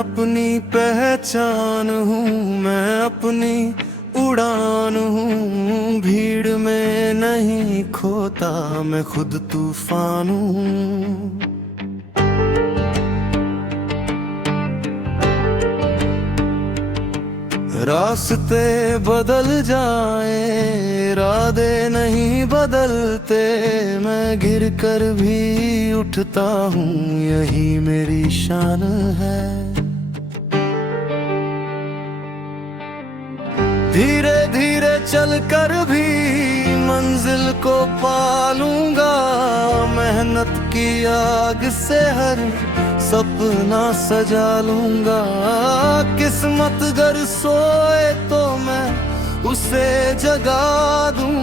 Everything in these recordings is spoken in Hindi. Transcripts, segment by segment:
अपनी पहचान हूँ, मैं अपनी उड़ान हूँ। भीड़ में नहीं खोता, मैं खुद तूफान हूँ। रास्ते बदल जाए, इरादे नहीं बदलते। मैं गिर कर भी उठता हूँ, यही मेरी शान है। धीरे धीरे चल कर भी मंजिल को पालूंगा। मेहनत की आग से हर सपना सजा लूंगा। किस्मत अगर सोए तो मैं उसे जगा दूं।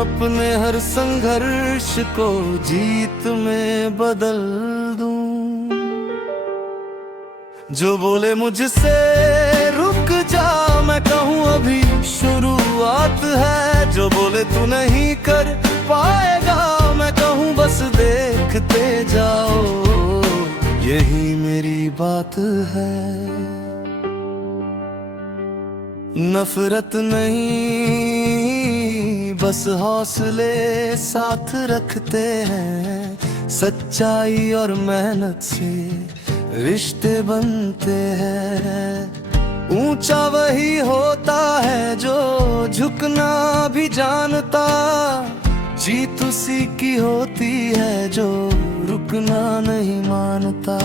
अपने हर संघर्ष को जीत में बदल दूं। जो बोले मुझसे रुक जा, मैं कहूँ अभी शुरुआत है। जो बोले तू नहीं कर पाएगा, मैं कहूँ बस देखते जाओ, यही मेरी बात है। नफरत नहीं, बस हौसले साथ रखते हैं। सच्चाई और मेहनत से रिश्ते बनते हैं। ऊंचा वही होता है जो झुकना भी जानता। जीत उसी की होती है जो रुकना नहीं मानता।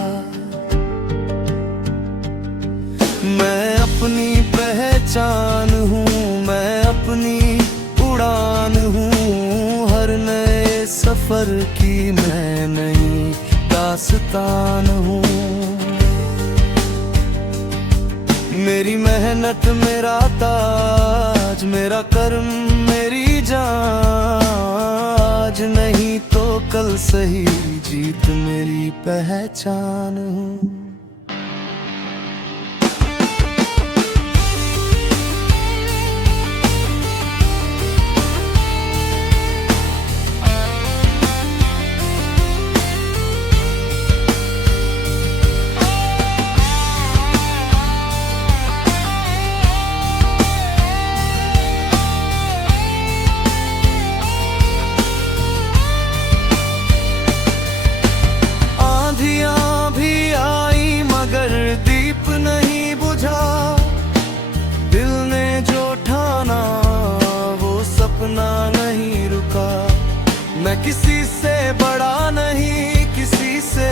मैं अपनी पहचान हूँ, मैं अपनी उड़ान हूँ। हर नए सफर की मैं नई दास्तान हूँ। मेरी मेहनत मेरा ताज, मेरा कर्म मेरी जान। आज नहीं तो कल सही, जीत मेरी पहचान हूँ। नहीं रुका, मैं किसी से बड़ा नहीं, किसी से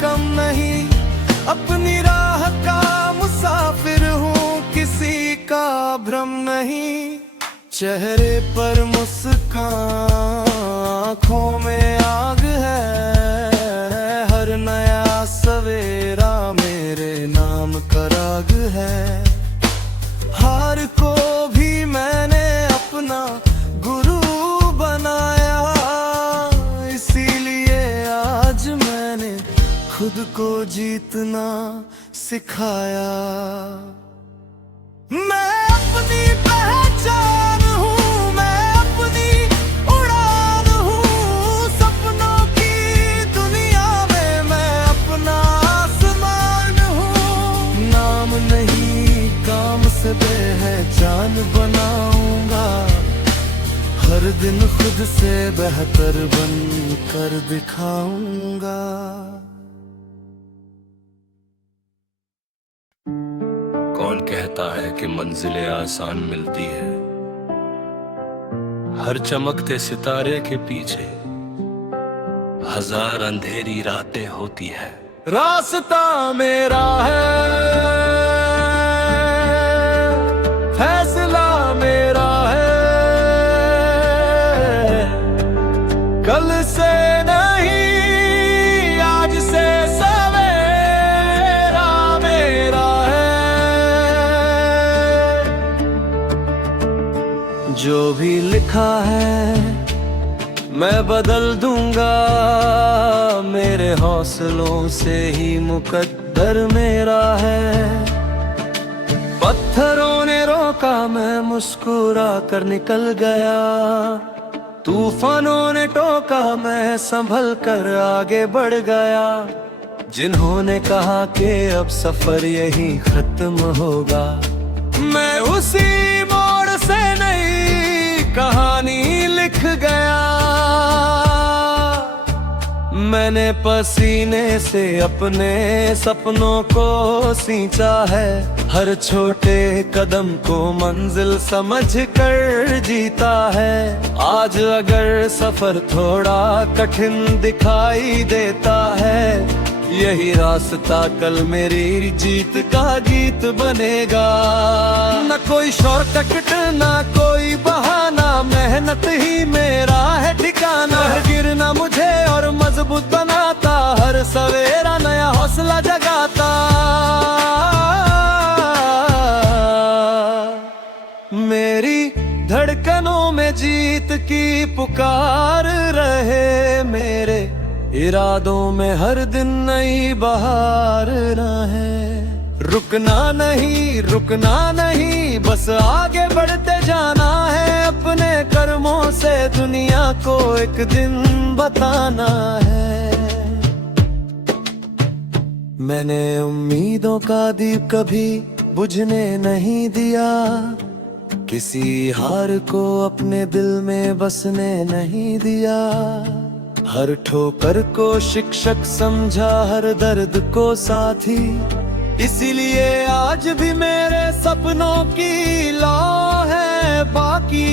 कम नहीं। अपनी राह का मुसाफिर हूँ, किसी का भ्रम नहीं। चेहरे पर मुस्कान, आँखों में आग है। हर नया सवेरा मेरे नाम का राग है। हार को भी मैंने अपना गुरु बनाया, इसीलिए आज मैंने खुद को जीतना सिखाया। मैं अपनी पहचान हूँ, मैं अपनी उड़ान हूँ। सपनों की दुनिया में मैं अपना आसमान हूँ। नाम नहीं काम से पहचान बनाऊंगा। हर दिन खुद से बेहतर बन कर दिखाऊंगा। कौन कहता है कि मंजिलें आसान मिलती है? हर चमकते सितारे के पीछे हजार अंधेरी रातें होती है। रास्ता मेरा है, फैसला मेरा है। कल से नहीं, आज से सवेरा मेरा है। जो भी लिखा है मैं बदल दूंगा। मेरे हौसलों से ही मुकद्दर मेरा है। पत्थरों ने रोका, मैं मुस्कुरा कर निकल गया। तूफानों ने टोका, मैं संभल कर आगे बढ़ गया। जिन्होंने कहा कि अब सफर यही खत्म होगा, मैं उसी मोड़ से नई कहानी लिख गया। मैंने पसीने से अपने सपनों को सींचा है, हर छोटे कदम को मंजिल समझ कर जीता है। आज अगर सफर थोड़ा कठिन दिखाई देता है, यही रास्ता कल मेरी जीत का गीत बनेगा। न कोई शॉर्टकट न कोई बहाना, मेहनत ही मेरा है ठिकाना। गिरना मुझे और मजबूत बनाता, हर सवेरा नया हौसला जगाता। मेरी धड़कनों में जीत की पुकार रहे, मेरे इरादों में हर दिन नई बहार रहे। रुकना नहीं, बस आगे बढ़ते जाना है। अपने कर्मों से दुनिया को एक दिन बताना है। मैंने उम्मीदों का दीप कभी बुझने नहीं दिया, किसी हार को अपने दिल में बसने नहीं दिया। हर ठोकर को शिक्षक समझा, हर दर्द को साथी। इसीलिए आज भी मेरे सपनों की लौ है बाकी।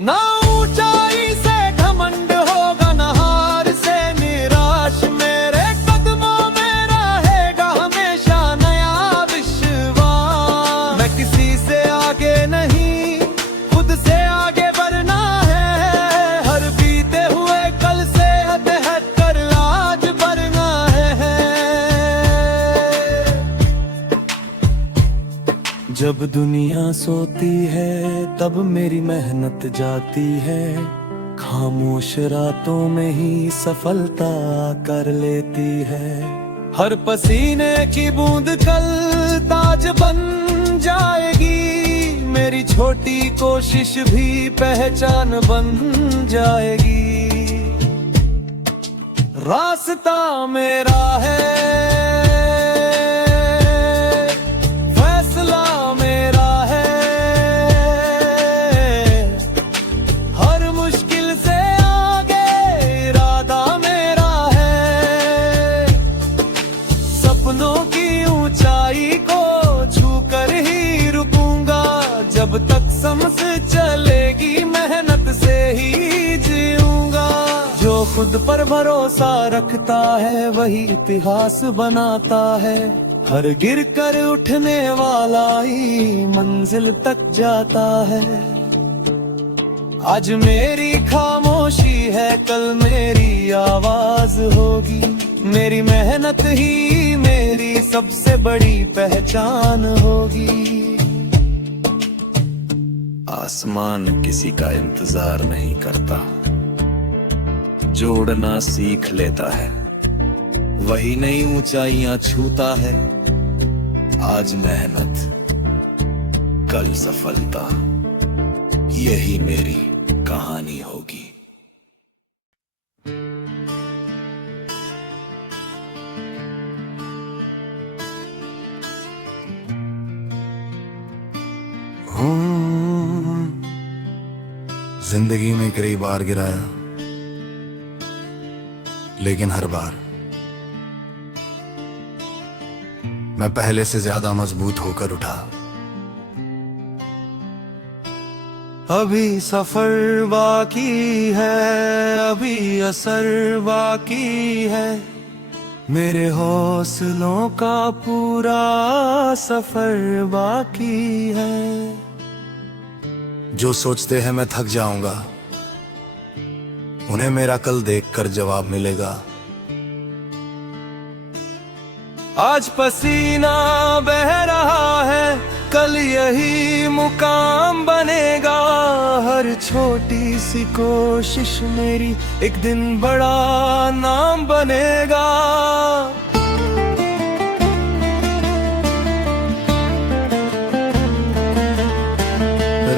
ना ऊंचाई से घमंड होगा, ना हार से निराश। मेरे कदमों में रहेगा हमेशा नया विश्वास। मैं किसी से आगे नहीं, खुद से आगे बढ़ना है। हर बीते हुए कल से हट कर आज बढ़ना है। जब दुनिया सोती है तब मेरी मेहनत जाती है, खामोश रातों में ही सफलता कर लेती है। हर पसीने की बूंद कल ताज बन जाएगी, मेरी छोटी कोशिश भी पहचान बन जाएगी। रास्ता मेरा है, जब तक सांस चलेगी मेहनत से ही जीऊंगा। जो खुद पर भरोसा रखता है वही इतिहास बनाता है। हर गिर कर उठने वाला ही मंजिल तक जाता है। आज मेरी खामोशी है, कल मेरी आवाज होगी। मेरी मेहनत ही मेरी सबसे बड़ी पहचान होगी। आसमान किसी का इंतजार नहीं करता, जो उड़ना सीख लेता है वही नई ऊंचाइयां छूता है। आज मेहनत कल सफलता, यही मेरी कहानी होगी। जिंदगी में कई बार गिराया, लेकिन हर बार मैं पहले से ज्यादा मजबूत होकर उठा। अभी सफर बाकी है, अभी असर बाकी है। मेरे हौसलों का पूरा सफर बाकी है। जो सोचते हैं मैं थक जाऊंगा, उन्हें मेरा कल देखकर जवाब मिलेगा। आज पसीना बह रहा है, कल यही मुकाम बनेगा। हर छोटी सी कोशिश मेरी एक दिन बड़ा नाम बनेगा।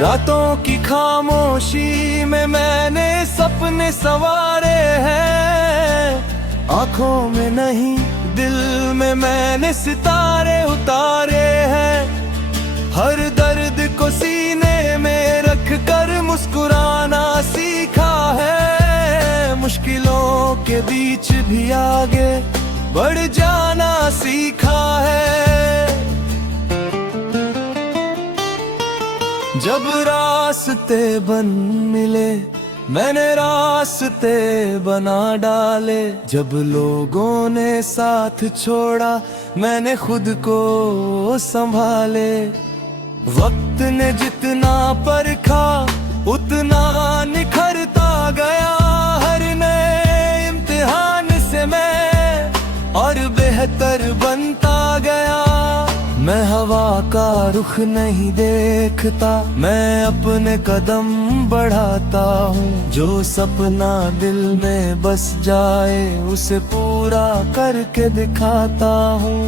रातों की खामोशी में मैंने सपने संवारे हैं। आंखों में नहीं दिल में मैंने सितारे उतारे हैं। हर दर्द को सीने में रख कर मुस्कुराना सीखा है। मुश्किलों के बीच भी आगे बढ़ जाना सीखा है। जब रास्ते बन मिले मैंने रास्ते बना डाले। जब लोगों ने साथ छोड़ा मैंने खुद को संभाले। वक्त ने जितना परखा उतना निखरता गया। हर नए इम्तिहान से मैं और बेहतर बनता गया। मैं हवा का रुख नहीं देखता, मैं अपने कदम बढ़ाता हूँ। जो सपना दिल में बस जाए उसे पूरा करके दिखाता हूँ।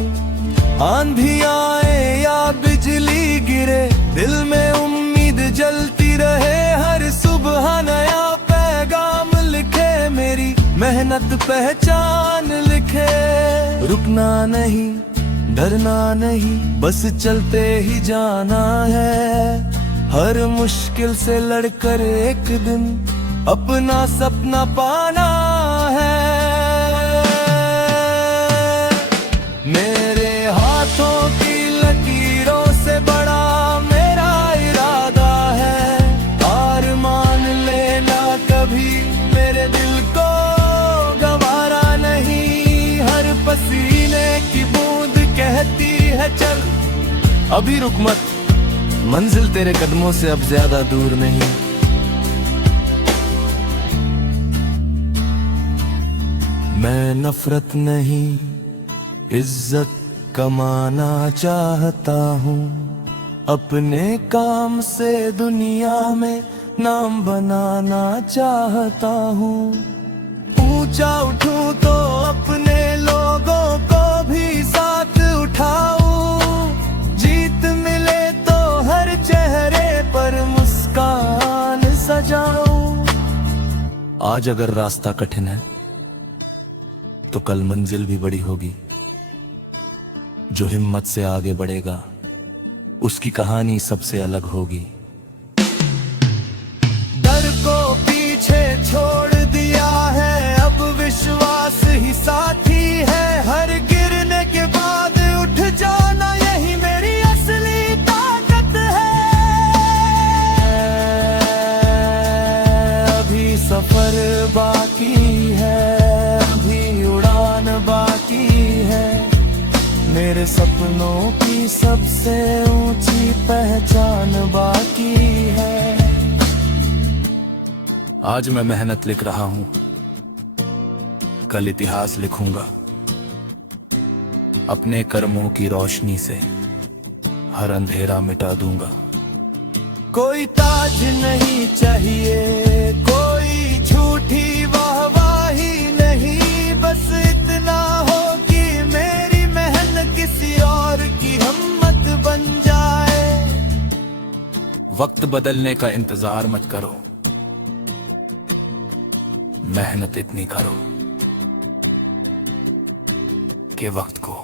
आंधी आए या बिजली गिरे दिल में उम्मीद जलती रहे। हर सुबह नया पैगाम लिखे मेरी मेहनत पहचान लिखे। रुकना नहीं डरना नहीं बस चलते ही जाना है। हर मुश्किल से लड़कर एक दिन अपना सपना पाना है। मेरे हाथों की लकीरों से बड़ा मेरा इरादा है। हार मान लेना कभी मेरे दिल को गवारा नहीं। हर पसीने की बूंद कहती है चल अभी रुक मत, मंजिल तेरे कदमों से अब ज्यादा दूर नहीं। मैं नफरत नहीं इज्जत कमाना चाहता हूँ। अपने काम से दुनिया में नाम बनाना चाहता हूँ। ऊंचा उठूं तो अपने लोगों को भी साथ उठाऊं। जीत मिले तो हर चेहरे पर मुस्कान सजाऊं। आज अगर रास्ता कठिन है तो कल मंजिल भी बड़ी होगी। जो हिम्मत से आगे बढ़ेगा उसकी कहानी सबसे अलग होगी। डर को पीछे छोड़ दिया है अब विश्वास ही साथी है। हर गिरने के बाद उठ जाना यही मेरी असली ताकत है। अभी सफर बाकी है, अभी उड़ान बाकी है। मेरे सपनों की सबसे ऊंची पहचान बाकी है। आज मैं मेहनत लिख रहा हूं, कल इतिहास लिखूंगा। अपने कर्मों की रोशनी से हर अंधेरा मिटा दूंगा। कोई ताज नहीं चाहिए, कोई झूठी वाहवाही नहीं। बस इतना हो कि मेरी मेहनत किसी और की हिम्मत बन जाए। वक्त बदलने का इंतजार मत करो, मेहनत इतनी करो कि वक्त को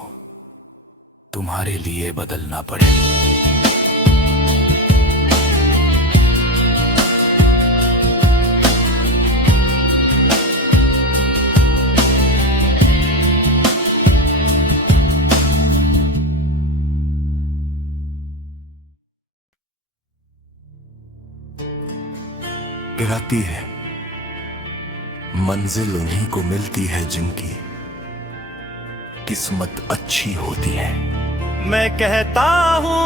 तुम्हारे लिए बदलना पड़े। गिराती है मंजिल उन्हीं को मिलती है जिनकी किस्मत अच्छी होती है। मैं कहता हूँ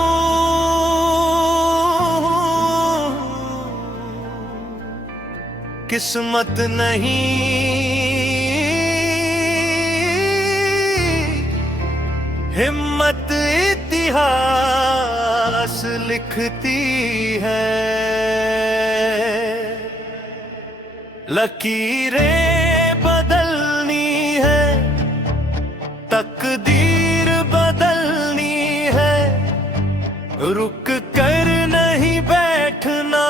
किस्मत नहीं हिम्मत इतिहास लिखती है। लकीरें बदलनी है, तकदीर बदलनी है। रुक कर नहीं बैठना,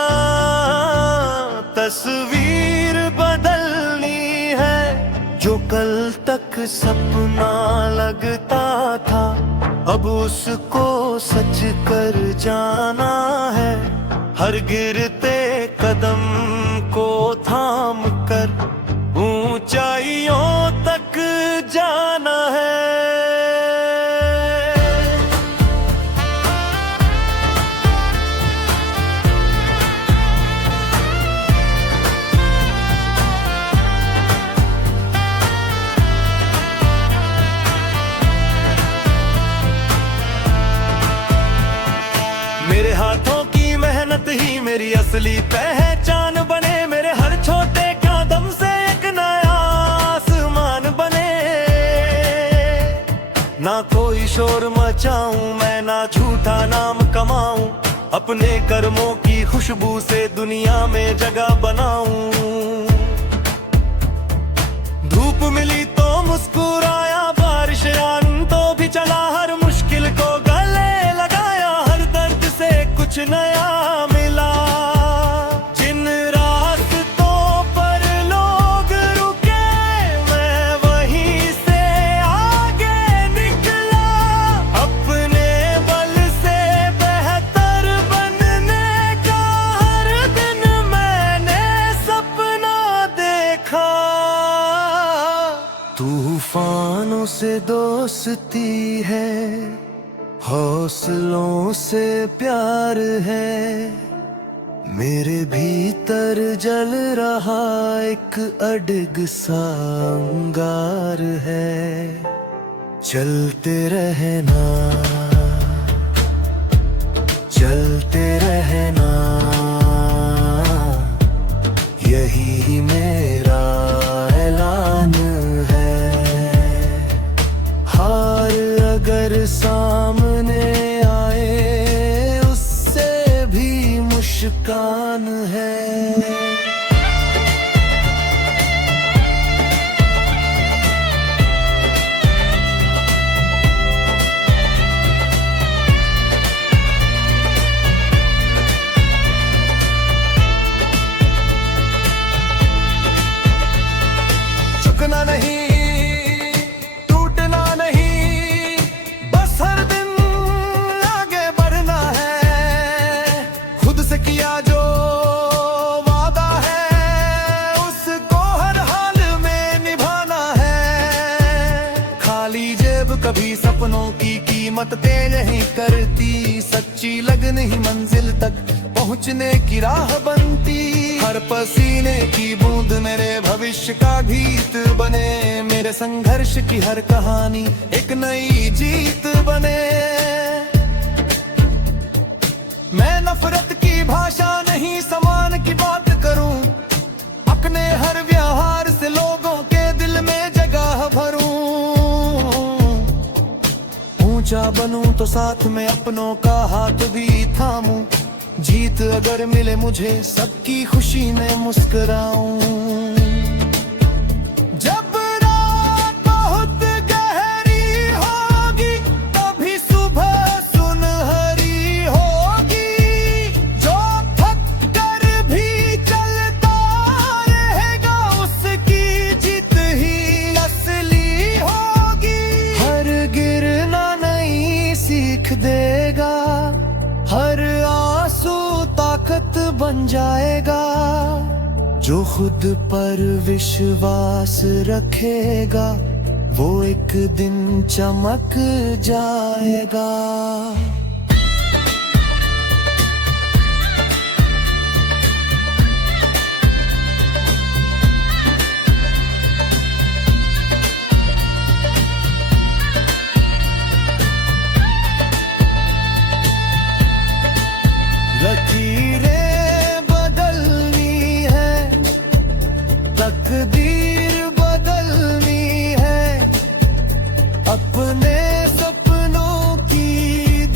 तस्वीर बदलनी है। जो कल तक सपना लगता था, अब उसको सच कर जाना है। हर गिरते कदम को थाम कर ऊंचाइयों तक जाना है। मेरे हाथों की मेहनत ही मेरी असली पहचान बने। मेरे हर छोटे कदम से एक नया आसमान बने। ना कोई शोर मचाऊं मैं, ना झूठा नाम कमाऊं, अपने कर्मों की खुशबू से दुनिया में जगह बनाऊं। धूप मिली तो मुस्कुराया, बारिश आन तो भी चला, हर मुश्किल को गले लगाया, हर दर्द से कुछ नया मिला। जिन रास्तों पर लोग रुके मैं वहीं से आगे निकला। अपने बल से बेहतर बनने का हर दिन मैंने सपना देखा। तूफानों से दोस्ती है, हौसलों से प्यार है। मेरे भीतर जल रहा एक अडिग सा अंगार है। चलते रहना, चलते रहना, यही मेरा ऐलान है। हार अगर सामने आए उससे भी मुस्कान है। झुकना नहीं, टूटना नहीं, बस हर दिन आगे बढ़ना है। खुद से किया जो वादा है उसको हर हाल में निभाना है। खाली जेब कभी सपनों की कीमत तय नहीं करती। सच्ची लगन ही मंजिल तक पहुंचने की राह बनती। हर पसीने की बूंद मेरे भविष्य का गीत बने। मेरे संघर्ष की हर कहानी एक नई जीत बने। मैं नफरत की भाषा नहीं समान की बात करूं। अपने हर व्यवहार से लोगों के दिल में जगह भरूं। ऊंचा बनूं तो साथ में अपनों का हाथ भी थामूं। जीत अगर मिले मुझे सबकी खुशी में मुस्कुराऊं। जब रात बहुत गहरी होगी तभी सुबह सुनहरी होगी। जो थक कर भी चलता रहेगा उसकी जीत ही असली होगी। हर गिरना नई सीख देगा, हर आंसू ताकत बन जाएगा। जो खुद पर विश्वास रखेगा वो एक दिन चमक जाएगा। लकीरें बदलनी है, तकदीर बदलनी है। अपने सपनों की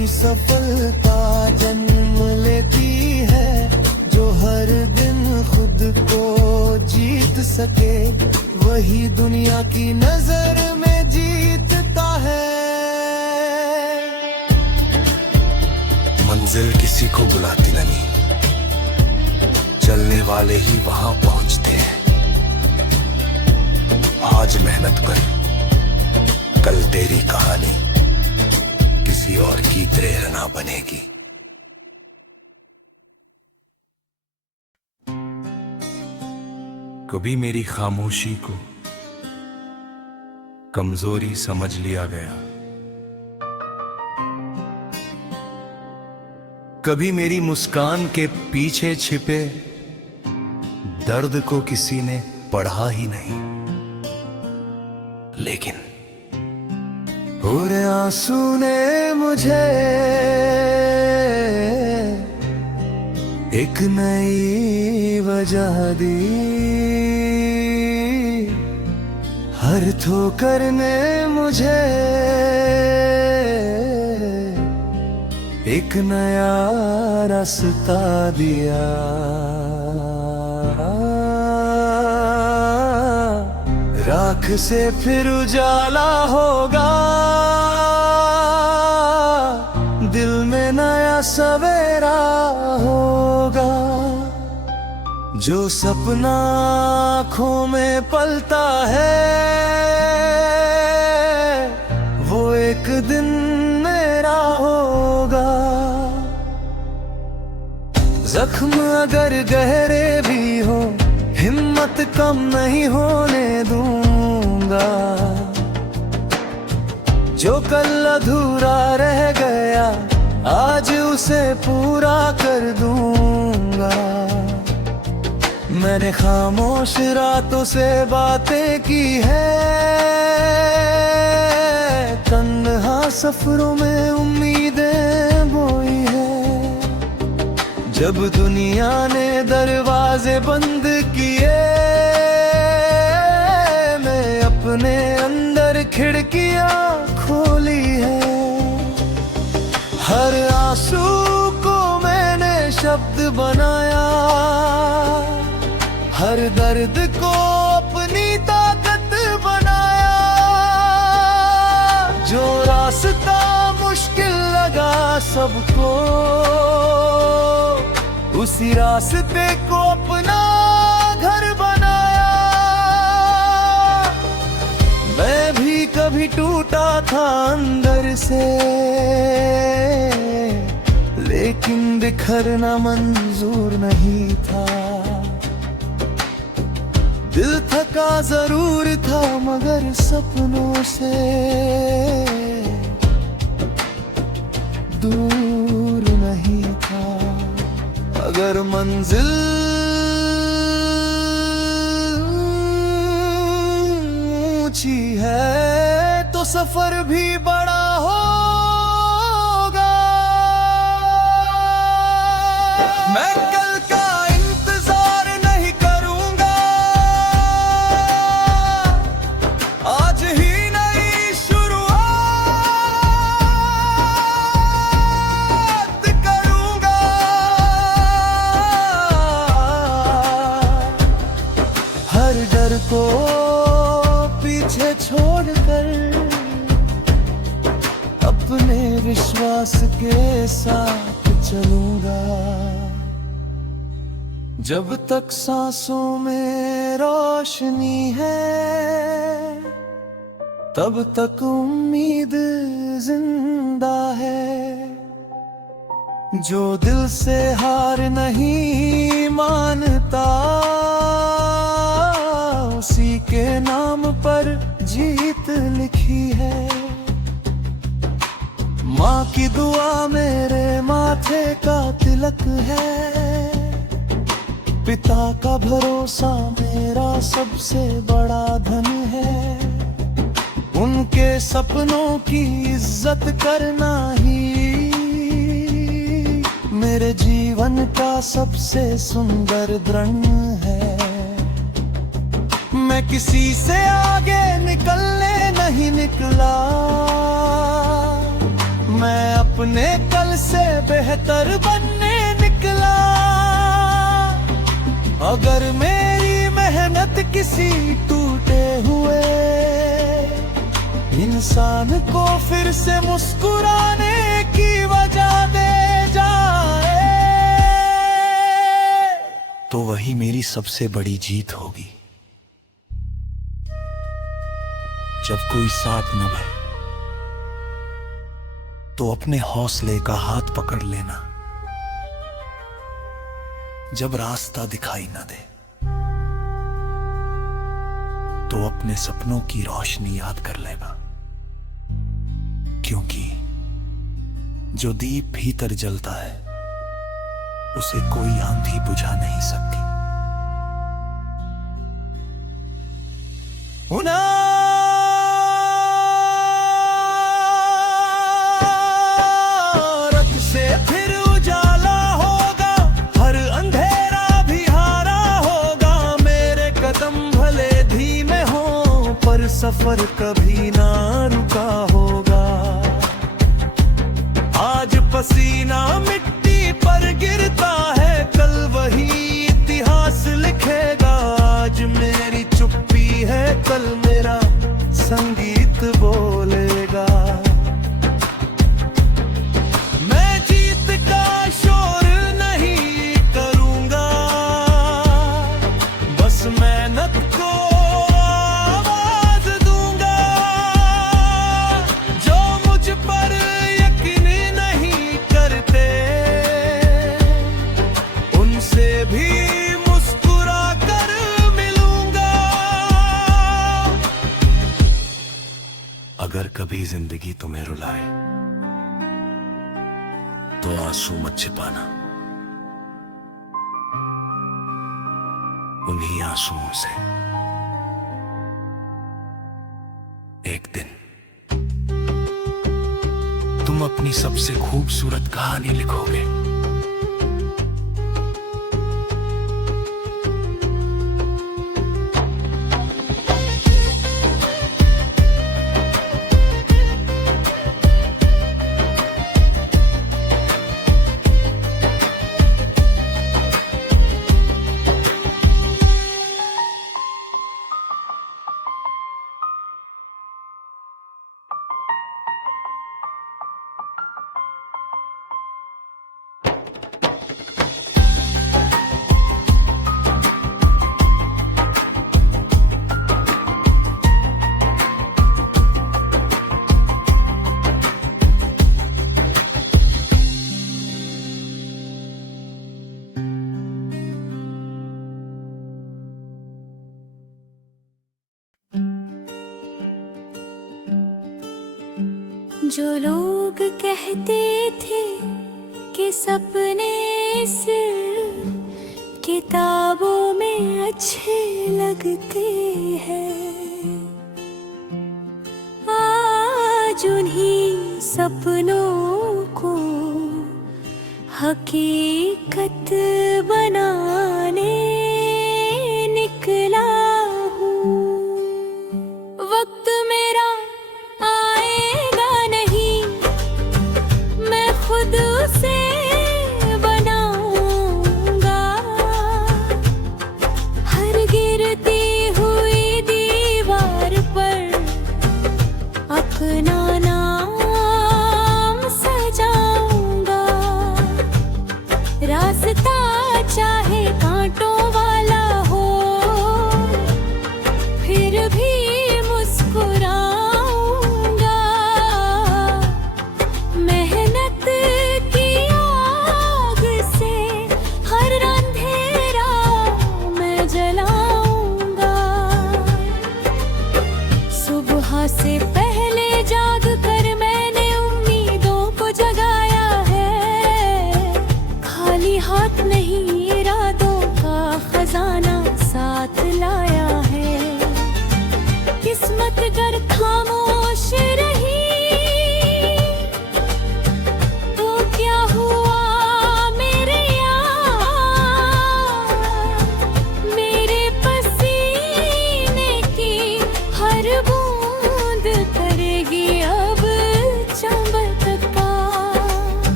ही सफलता जन्म लेती है, जो हर दिन खुद को जीत सके वही दुनिया की नजर में जीतता है। मंजिल किसी को बुलाती नहीं, चलने वाले ही वहां पहुंचते हैं। आज मेहनत कर, कल तेरी कहानी किसी और की प्रेरणा बनेगी। कभी मेरी खामोशी को कमजोरी समझ लिया गया, कभी मेरी मुस्कान के पीछे छिपे दर्द को किसी ने पढ़ा ही नहीं। लेकिन और आंसू ने मुझे एक नई वजह दी, हर ठोकर ने मुझे एक नया रास्ता दिया। राख से फिर उजाला होगा, दिल में नया सवेरा होगा। जो सपना आँखों में पलता है वो एक दिन मेरा होगा। जख्म अगर गहरे भी हो हिम्मत कम नहीं होने दूंगा। जो कल अधूरा रह गया आज उसे पूरा कर दूंगा। मैंने खामोश रातों से बातें की है, तन्हा सफरों में उम्मीदें बोई है। जब दुनिया ने दरवाजे बंद किए मैं अपने अंदर खिड़कियां खोली है। हर आंसू को मैंने शब्द बनाया, हर दर्द को अपनी ताकत बनाया। जो रास्ता मुश्किल लगा सबको उसी रास्ते को अपना घर बनाया। मैं भी कभी टूटा था अंदर से, लेकिन बिखरना मंजूर नहीं था। दिल थका जरूर था मगर सपनों से दूर नहीं था। अगर मंजिल ऊंची है तो सफर भी बड़ा होगा। मैं कल का इंतजार नहीं करूंगा, आज ही नई शुरुआत करूंगा। हर डर को पीछे छोड़कर अपने विश्वास के साथ चलूंगा। जब तक सांसों में रोशनी है तब तक उम्मीद जिंदा है। जो दिल से हार नहीं मानता उसी के नाम पर जीत लिखी है। माँ की दुआ मेरे माथे का तिलक है, पिता का भरोसा मेरा सबसे बड़ा धन है। उनके सपनों की इज्जत करना ही मेरे जीवन का सबसे सुंदर दृढ़ है। मैं किसी से आगे निकलने नहीं निकला, मैं अपने कल से बेहतर बनने निकला। अगर मेरी मेहनत किसी टूटे हुए इंसान को फिर से मुस्कुराने की वजह दे जाए, तो वही मेरी सबसे बड़ी जीत होगी। जब कोई साथ न भरे तो अपने हौसले का हाथ पकड़ लेना। जब रास्ता दिखाई न दे तो अपने सपनों की रोशनी याद कर लेना, क्योंकि जो दीप भीतर जलता है उसे कोई आंधी बुझा नहीं सकती। सफर कभी ना रुका होगा। आज पसीना मिट्टी पर गिरता है, कल वही इतिहास लिखेगा। आज मेरी चुप्पी है, कल मेरा संगीत बोलेगा। मैं जीत का शोर नहीं करूंगा, बस मेहनत को अगर कभी जिंदगी तुम्हें रुलाए तो आंसू मत छिपाना। उन्हीं आंसुओं से एक दिन तुम अपनी सबसे खूबसूरत कहानी लिखोगे। जो लोग कहते थे कि सपने सिर्फ किताबों में अच्छे लगते हैं, आज उन्हीं सपनों को हकीकत बनाने निकला हूँ। वक्त मेरा आएगा नहीं, मैं खुद उसे बनाऊंगा। हर गिरती हुई दीवार पर अपना नाम सजाऊंगा। रास्ता चाहे कांटों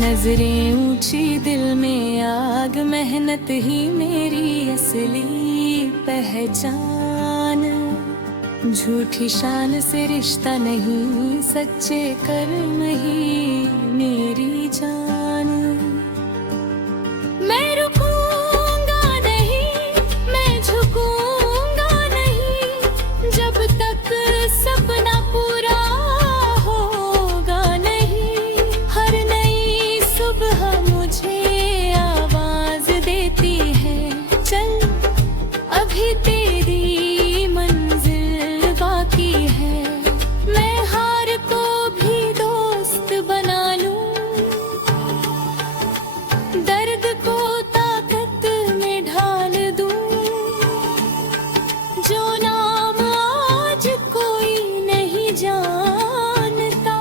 नजरें ऊंची दिल में आग, मेहनत ही मेरी असली पहचान। झूठी शान से रिश्ता नहीं, सच्चे कर्म ही मेरी जान। मैं रुकूंगा नहीं, मैं झुकूंगा नहीं, जब तक सपना पूरा होगा नहीं। हर नई सुबह मुझे आवाज देती है, चल अभी तेरी मंजिल बाकी है। मैं हार को भी दोस्त बना लूं, दर्द को ताकत में ढाल दूं। जो नाम आज कोई नहीं जानता,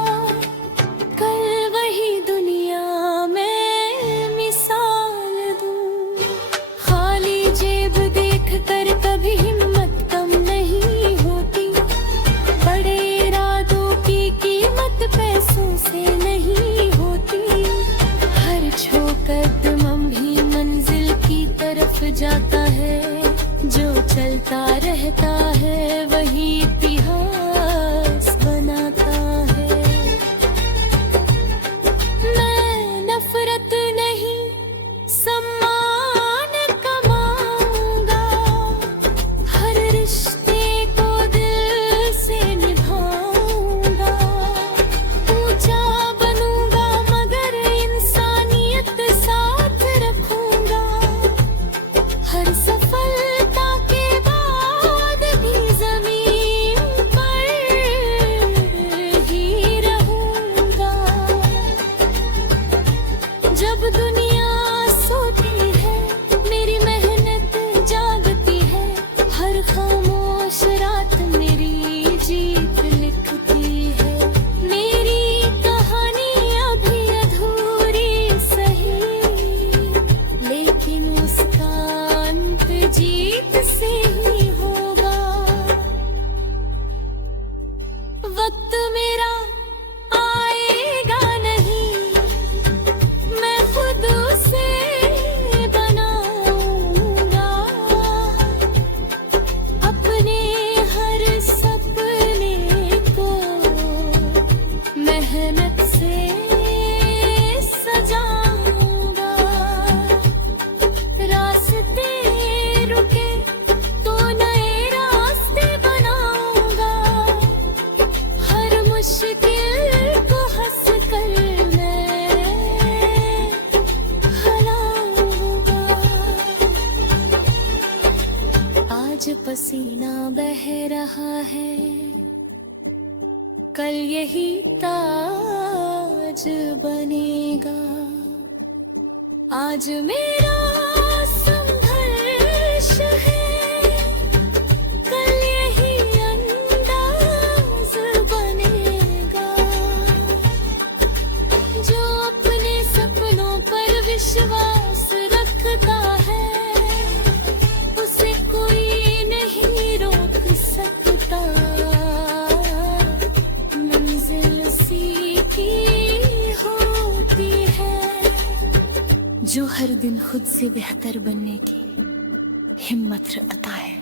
कल वही दुनिया में मिसाल दूं। खाली जेब देख कर कभी हिम्मत कम नहीं होती, बड़े इरादों की कीमत पैसों से नहीं होती। हर कदम भी मंजिल की तरफ जाता है, जो चलता रहता है वही इतिहास बनाता है। मैं नफरत नहीं, सम्मान कमाऊंगा, हर रिश्ते को दिल से निभाऊंगा। ऊंचा बनूंगा मगर इंसानियत साथ रखूंगा, हर सफलता के बाद भी जमीन पर ही रहूंगा। जब दुनिया सोती है, मेरी मेहनत जागती है, हर खामोश रात मेरी जीत लिखती है। मेरी कहानी अभी अधूरी सही, लेकिन उसका अंत जीत से ही होगा। वक्त मेरा आएगा नहीं, मैं खुद उसे बनाऊंगा। अपने हर सपने को मेहनत से सजाऊंगा। रास्ते रुके तो नए रास्ते बनाऊंगा, हर मुश्किल को हंस कर मैं हलाऊंगा। आज पसीना बह रहा है, कल यही ताज बनेगा। आज मेरा संघर्ष है, कल यही अंदाज बनेगा। जो अपने सपनों पर विश्वास रखता है, उसे कोई नहीं रोक सकता। मंजिल सीखी होती है, जो हर दिन खुद से बेहतर बनने की हिम्मत रखता है।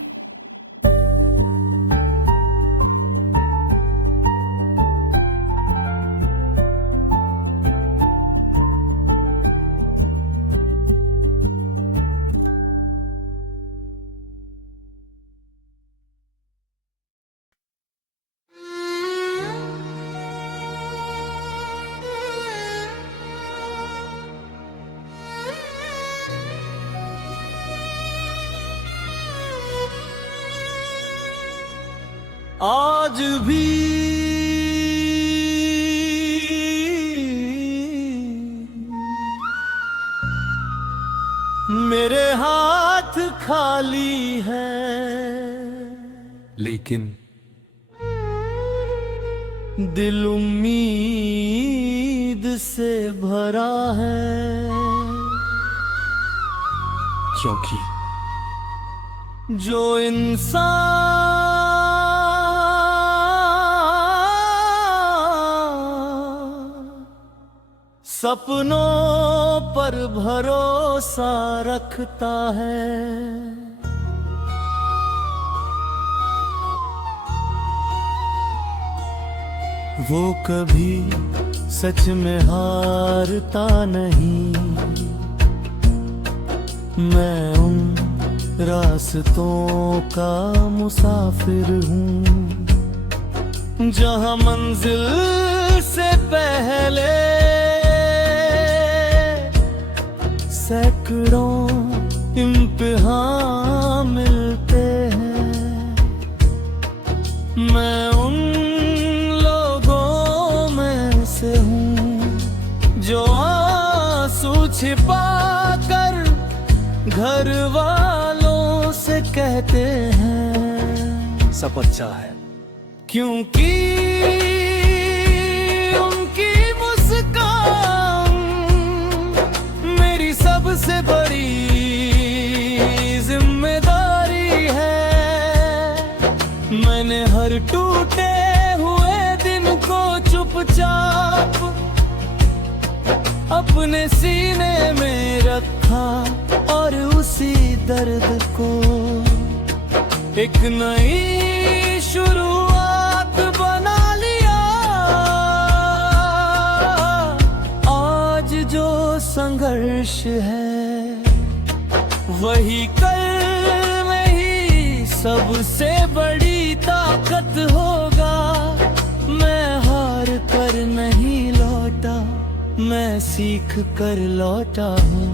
आज भी मेरे हाथ खाली है, लेकिन दिल उम्मीद से भरा है। क्योंकि जो इंसान सपनों पर भरोसा रखता है। वो कभी सच में हारता नहीं। मैं उन रास्तों का मुसाफिर हूँ जहाँ मंजिल से पहले सैकड़ों इम्तिहान मिलते हैं। मैं उन लोगों में से हूँ जो आंसू छिपा कर घर वालों से कहते हैं सब अच्छा है, क्योंकि उनकी मुस्कान मेरी सबसे बड़ी जिम्मेदारी है। मैंने हर टूटे हुए दिन को चुपचाप अपने सीने में रखा और उसी दर्द को एक नई शुरुआत बना लिया। आज जो संघर्ष है वही कल में ही सबसे बड़ी ताकत होगा। मैं हार कर नहीं लौटा, मैं सीख कर लौटा हूँ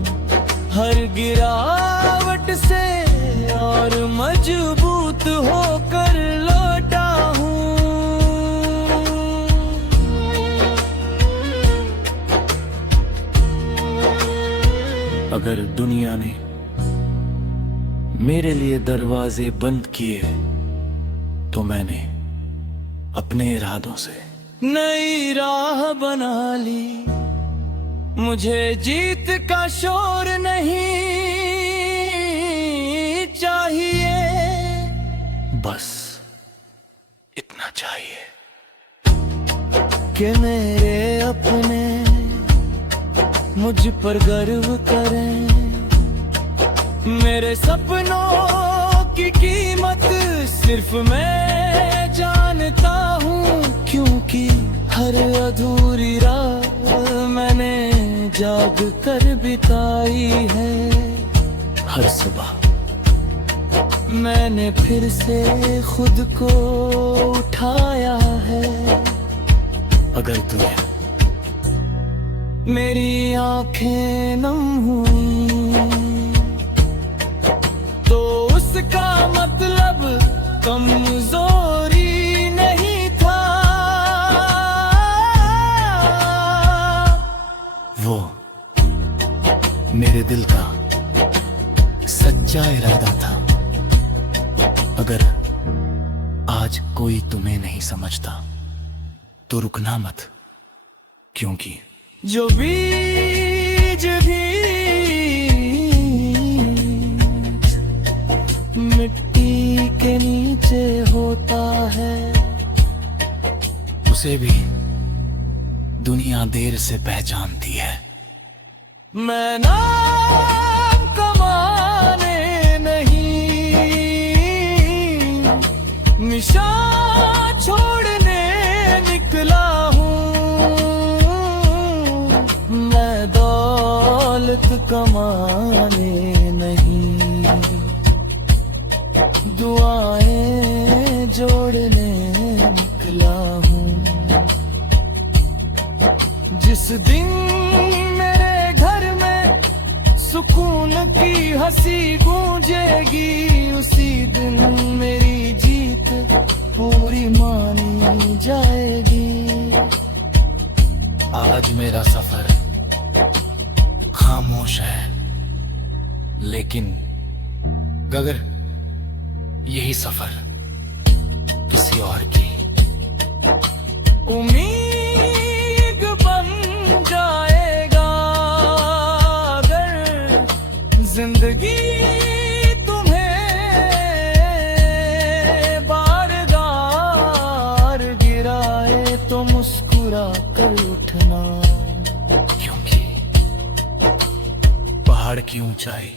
हर गिरावट से और मजबूत होकर लौटा हूँ। अगर दुनिया ने मेरे लिए दरवाजे बंद किए तो मैंने अपने इरादों से नई राह बना ली। मुझे जीत का शोर नहीं चाहिए, बस इतना चाहिए कि मेरे अपने मुझ पर गर्व करें। मेरे सपनों की कीमत सिर्फ मैं जानता हूँ, क्योंकि हर अधूरी रात मैंने जाग कर बिताई है। हर सुबह मैंने फिर से खुद को उठाया है। अगर तुम्हें मेरी आंखें नम हुई तो उसका मतलब कमजोरी नहीं था। वो मेरे दिल का सच्चा इरादा था। अगर आज कोई तुम्हें नहीं समझता तो रुकना मत, क्योंकि जो बीज भी मिट्टी के नीचे होता है उसे भी दुनिया देर से पहचानती है। मैं नाम कमाने नहीं, निशान छोड़ने निकला हूँ। मैं दौलत कमाने नहीं, दुआएं जोड़ने निकला हूँ। जिस दिन मेरे घर में सुकून की हंसी गूंजेगी, उसी दिन मेरी जीत पूरी मानी जाएगी। आज मेरा सफर खामोश है, लेकिन अगर यही सफर किसी और की उम्मीद बन जाएगा, अगर जिंदगी तुम्हें बार-बार गिराए तो मुस्कुरा कर उठना, क्यों पहाड़ की ऊंचाई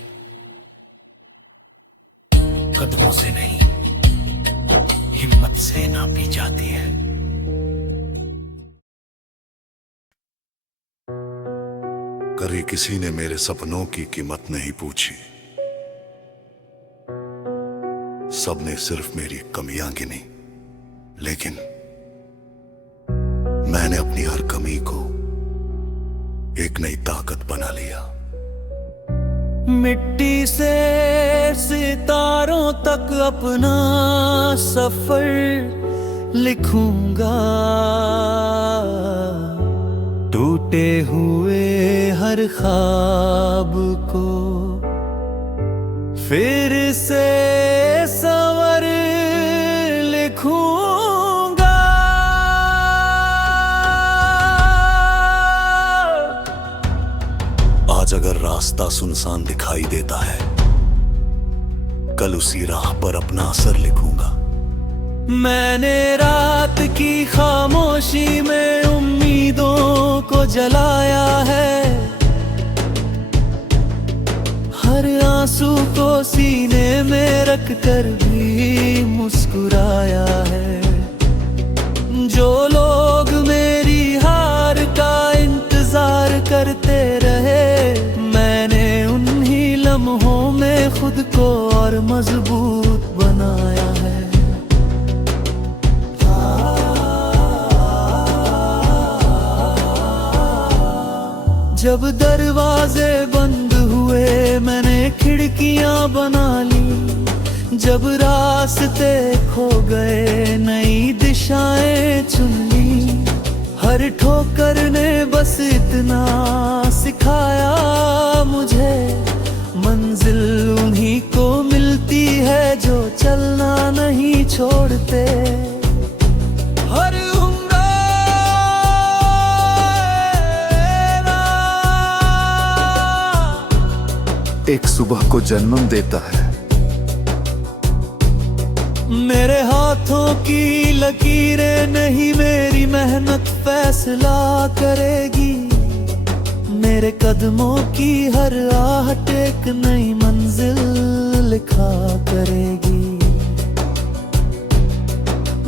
कदमों से नहीं, हिम्मत से नापी जाती है। कभी किसी ने मेरे सपनों की कीमत नहीं पूछी, सबने सिर्फ मेरी कमियां गिनी, लेकिन मैंने अपनी हर कमी को एक नई ताकत बना लिया। मिट्टी से सितारों तक अपना सफर लिखूंगा, टूटे हुए हर ख्वाब को फिर से संवर लिखूंगा। आज अगर रास्ता सुनसान दिखाई देता है, कल उसी राह पर अपना असर लिखूंगा। मैंने रात की खामोशी में उम्मीदों को जलाया है, हर आंसू को सीने में रख कर भी मुस्कुराया है। जो लोग मेरी हार का इंतजार करते रहे, मैंने उन्हीं लम्हों में खुद को और मजबूत बनाया है। जब दरवाजे बंद हुए मैंने खिड़कियां बना ली, जब रास्ते खो गए नई दिशाएं चुन ली। हर ठोकर ने बस इतना सिखाया मुझे, मंजिल उन्हीं को मिलती है जो चलना नहीं छोड़ते। हर एक सुबह को जन्म देता है। मेरे हाथों की लकीरें नहीं, मेरी मेहनत फैसला करेगी। मेरे कदमों की हर आहट एक नई मंजिल लिखा करेगी।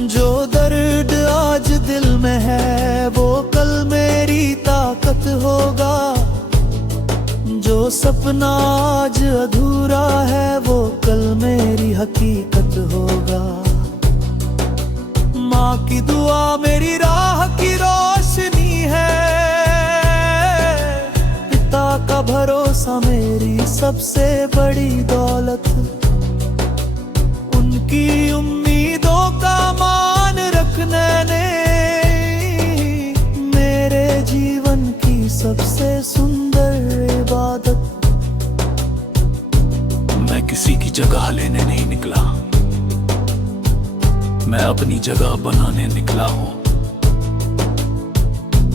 जो दर्द आज दिल में है वो कल मेरी ताकत होगा। जो सपना आज अधूरा है वो कल मेरी हकीकत होगा। माँ की दुआ मेरी राह की रोशनी है, पिता का भरोसा मेरी सबसे बड़ी दौलत। उनकी उम्मीदों का मान रखने ने मेरे जीवन की सबसे सुंदर इबादत। मैं किसी की जगह लेने नहीं निकला, मैं अपनी जगह बनाने निकला हूं।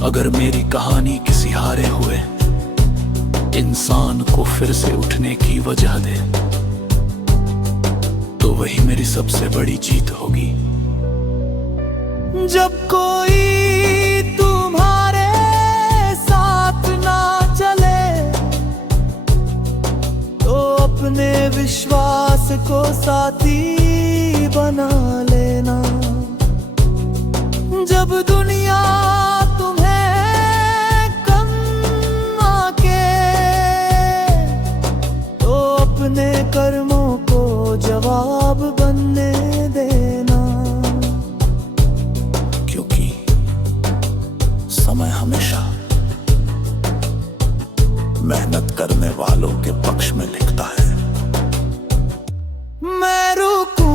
अगर मेरी कहानी किसी हारे हुए इंसान को फिर से उठने की वजह दे, तो वही मेरी सबसे बड़ी जीत होगी। जब कोई तुम्हारे साथ ना चले तो अपने विश्वास को साथी बना लेना। जब दुनिया तुम्हें कम आके तो अपने कर्मों को जवाब बनने देना। क्योंकि समय हमेशा मेहनत करने वालों के पक्ष में लिखता है। मैं रुकूंगा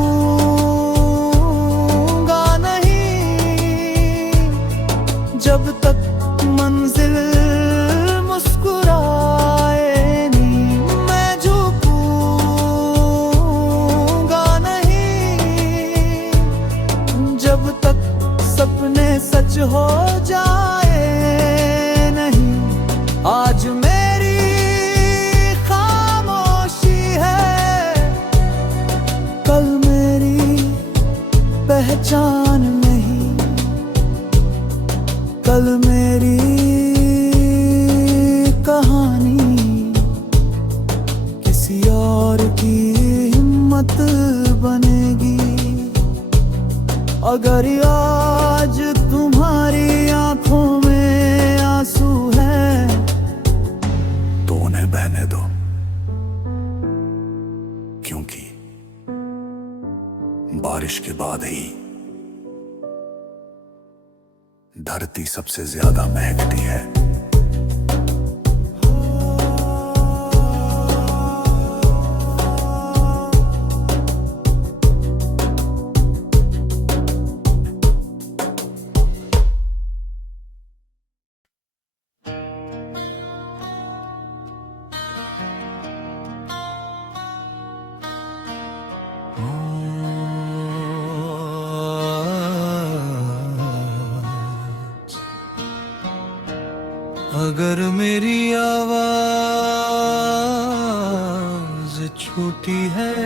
नहीं जब तक मंजिल मुस्कुराए नहीं। मैं झुकूंगा नहीं जब तक सपने सच हो जाए नहीं। आज मेरी खामोशी है, कल मेरी पहचान नहीं। कल मेरी कहानी बारिश के बाद ही धरती सबसे ज्यादा महकती है। अगर मेरी आवाज छोटी है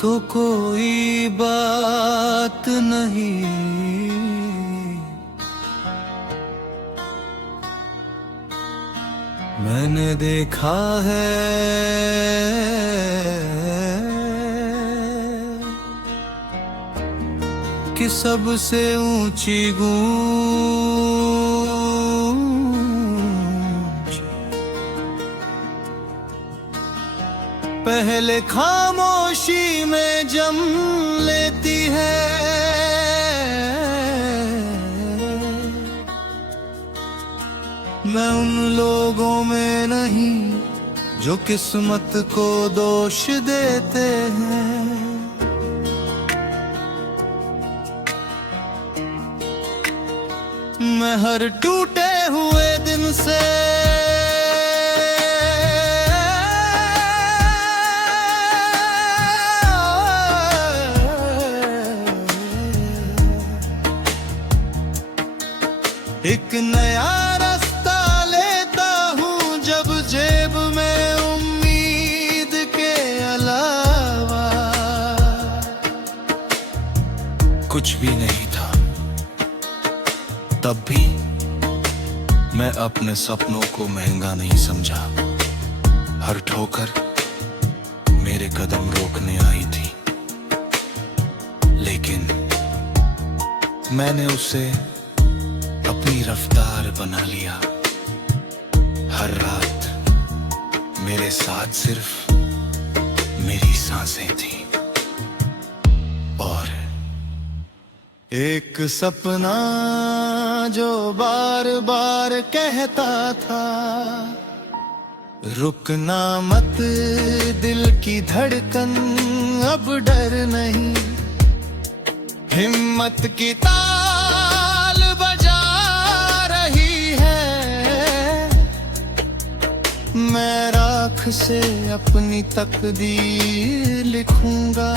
तो कोई बात नहीं, मैंने देखा है कि सबसे ऊंची गूंज पहले खामोशी में जम लेती है। मैं उन लोगों में नहीं जो किस्मत को दोष देते हैं। मैं हर टूटे हुए दिन से एक नया रास्ता लेता हूँ, जब जेब में उम्मीद के अलावा कुछ भी नहीं था। तब भी मैं अपने सपनों को महंगा नहीं समझा। हर ठोकर मेरे कदम रोकने आई थी, लेकिन मैंने उसे अपनी रफ्तार बना लिया। हर रात मेरे साथ सिर्फ मेरी सांसें थी और एक सपना जो बार बार कहता था, रुकना मत दिल की धड़कन, अब डर नहीं। हिम्मत की ताल बजा रही है, मैं राख से अपनी तकदीर लिखूंगा,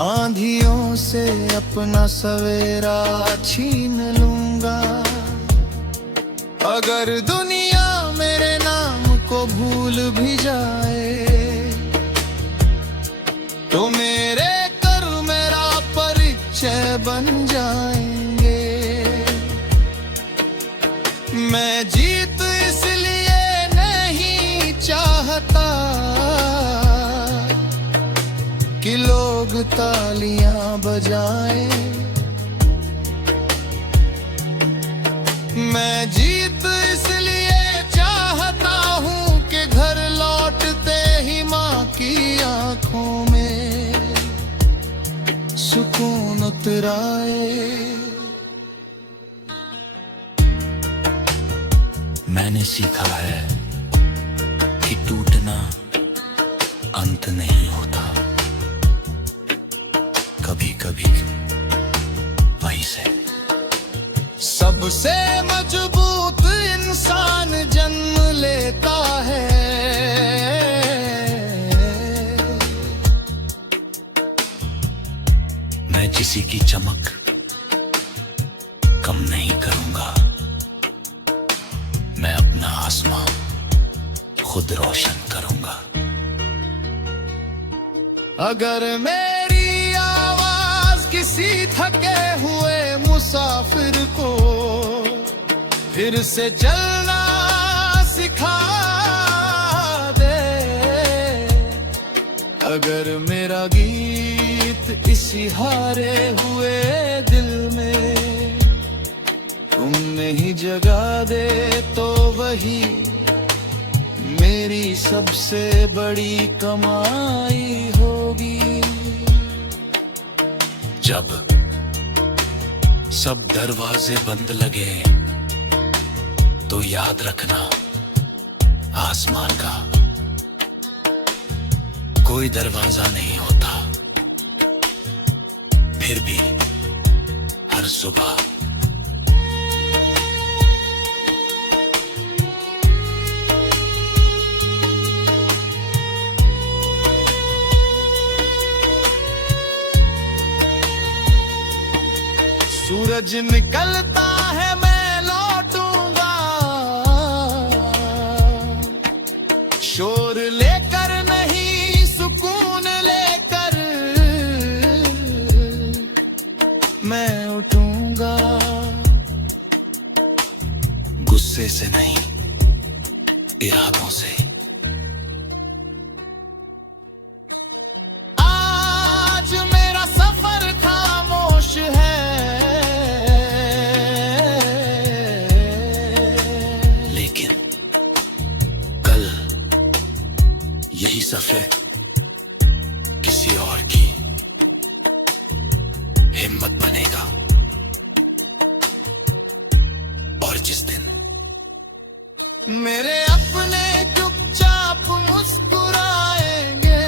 आंधियों से अपना सवेरा छीन लूंगा। अगर दुनिया मेरे नाम को भूल भी जाए तो मेरे कर मेरा परिचय बन जाएंगे। मैं जीत इसलिए नहीं चाहता कि लोग तालियां बजाएं, मैं जीत इसलिए चाहता हूँ कि घर लौटते ही माँ की आंखों में सुकून उतर आए। मैंने सीखा है कि टूटना अंत नहीं होता, कभी कभी वहीं से सबसे मजबूत इंसान जन्म लेता है। मैं किसी की चमक कम नहीं करूंगा, मैं अपना आसमां खुद रोशन करूंगा। अगर मेरी आवाज किसी थके हुए मुसाफिर को फिर से चलना सिखा दे, अगर मेरा गीत इसी हारे हुए दिल में तुम नहीं जगा दे तो वही मेरी मेरी सबसे बड़ी कमाई होगी। जब सब दरवाजे बंद लगे तो याद रखना, आसमान का कोई दरवाजा नहीं होता। फिर भी हर सुबह सूरज निकलता है मैं लौटूंगा, शोर लेकर नहीं सुकून लेकर मैं उठूंगा। गुस्से से नहीं, इरादों से। आज मेरा सफर खामोश है, लेकिन कल यही सफर किसी और की हिम्मत बनेगा। और जिस दिन मेरे अपने चुपचाप मुस्कुराएंगे,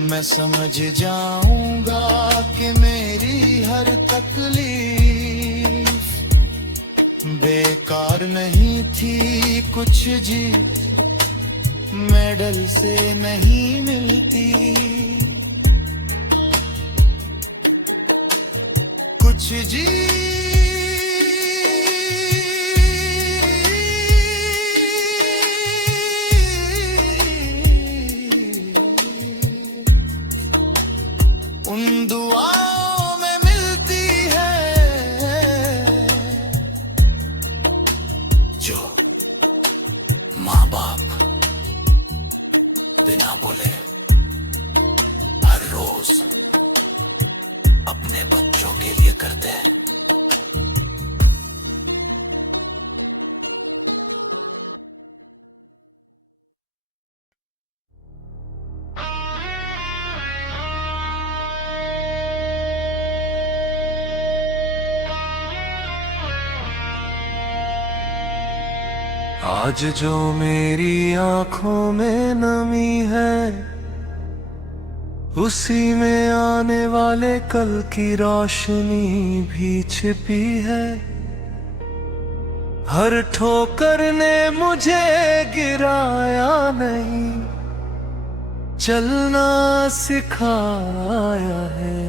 मैं समझ जाऊंगा कि मेरी हर तकलीफ बेकार नहीं थी। कुछ जीत मेडल से नहीं मिलती, कुछ उन दुआओं में मिलती है जो माँ बाप बिना बोले हर रोज अपने बच्चों के लिए करते हैं। आज जो मेरी आंखों में नमी है, उसी में आने वाले कल की रोशनी भी छिपी है। हर ठोकर ने मुझे गिराया नहीं, चलना सिखाया है।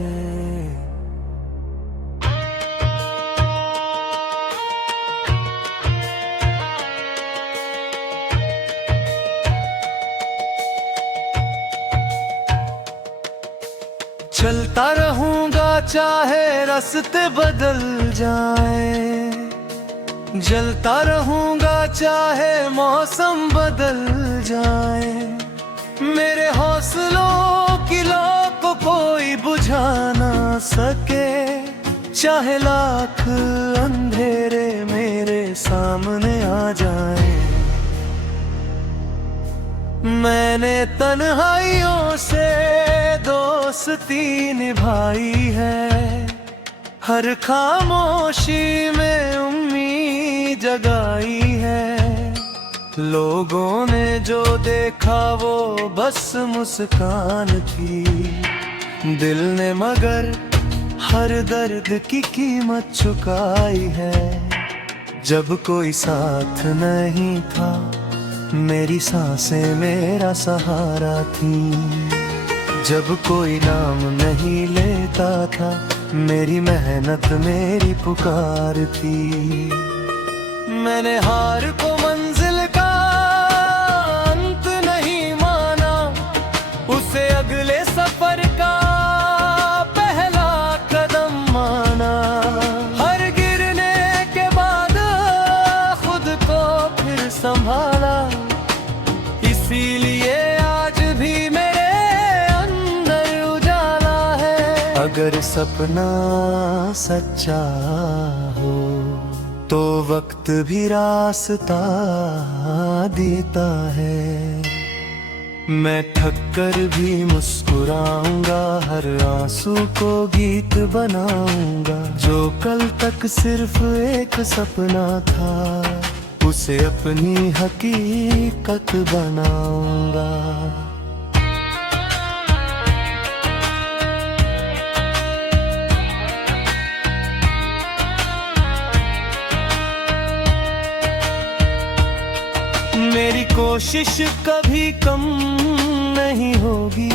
चलता रहूंगा चाहे रास्ते बदल जाए, जलता रहूंगा चाहे मौसम बदल जाए। मेरे हौसलों की लौ को कोई बुझा ना सके, चाहे लाख अंधेरे मेरे सामने आ जाए। मैंने तन्हाइयों से दोस्ती निभाई है, हर खामोशी में उम्मीद जगाई है। लोगों ने जो देखा वो बस मुस्कान थी, दिल ने मगर हर दर्द की कीमत चुकाई है। जब कोई साथ नहीं था, मेरी सांसें मेरा सहारा थी। जब कोई नाम नहीं लेता था, मेरी मेहनत मेरी पुकार थी। मैंने हार को मंजिल का अंत नहीं माना, उसे अगले सफर का पहला कदम माना। हर गिरने के बाद खुद को फिर संभाला, इसीलिए आज भी मेरे अंदर उजाला है। अगर सपना सच्चा हो तो वक्त भी रास्ता देता है। मैं थक कर भी मुस्कुराऊंगा, हर आंसू को गीत बनाऊंगा। जो कल तक सिर्फ एक सपना था, उसे अपनी हकीकत बनाऊंगा। मेरी कोशिश कभी कम नहीं होगी,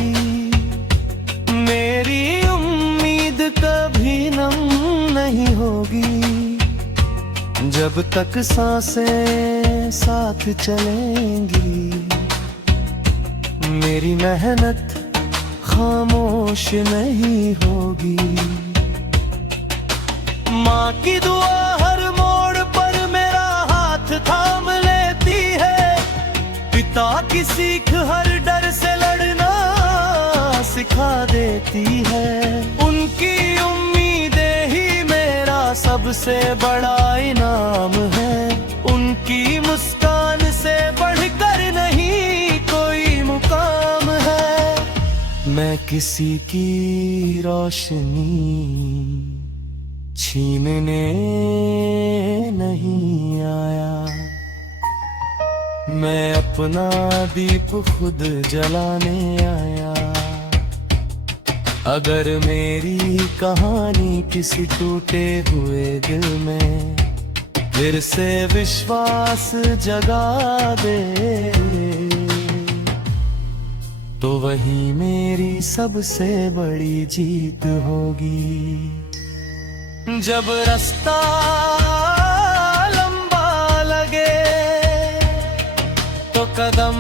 मेरी उम्मीद कभी नम नहीं होगी। जब तक सांसें साथ चलेंगी, मेरी मेहनत खामोश नहीं होगी। माँ की दुआ हर मोड़ पर मेरा हाथ थाम लेती है। पिता की सीख हर डर से लड़ना सिखा देती है। उनकी उम्मीदें ही मेरा सबसे बड़ा इनाम है। उनकी मुस्कान से बढ़कर नहीं कोई मुकाम है। मैं किसी की रोशनी छीनने नहीं आया, मैं अपना दीप खुद जलाने आया। अगर मेरी कहानी किसी टूटे हुए दिल में फिर से विश्वास जगा दे, तो वही मेरी सबसे बड़ी जीत होगी। जब रास्ता लंबा लगे तो कदम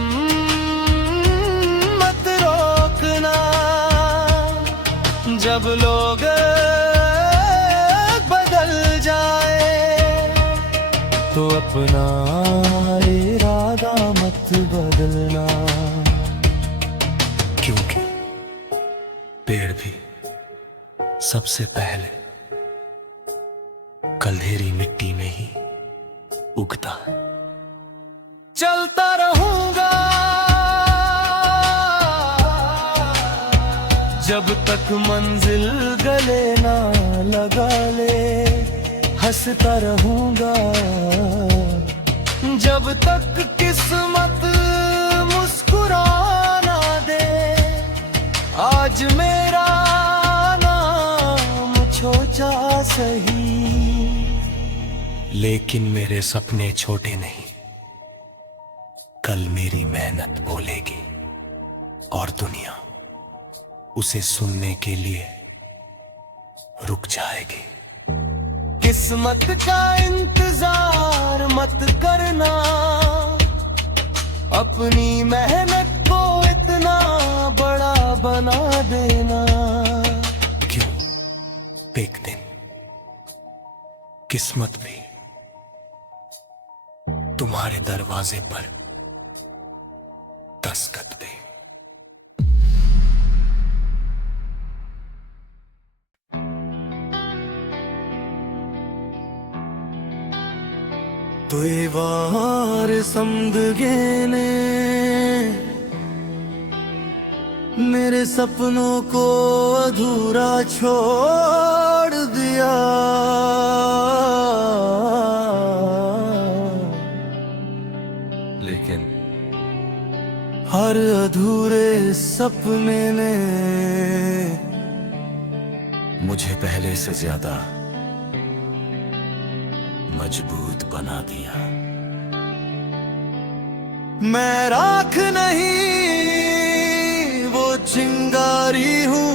मत रोकना। जब लोग बदल जाए तो अपना इरादा मत बदलना। क्योंकि पेड़ भी सबसे पहले कल्हेरी मिट्टी में ही उगता है। चलता रहूंगा जब तक मंजिल गले ना लगा ले। हंसता रहूंगा जब तक किस्मत मुस्कुरा ना दे। आज मेरा नाम छोटा सही, लेकिन मेरे सपने छोटे नहीं। कल मेरी मेहनत बोलेगी और दुनिया उसे सुनने के लिए रुक जाएगी। किस्मत का इंतजार मत करना, अपनी मेहनत को इतना बड़ा बना देना। क्यों एक दिन किस्मत भी तुम्हारे दरवाजे पर दस्तक दे। तुई वार समदगेने मेरे सपनों को अधूरा छोड़ दिया। लेकिन हर अधूरे सपने ने मुझे पहले से ज्यादा मजबूत बना दिया। मैं राख नहीं वो चिंगारी हूँ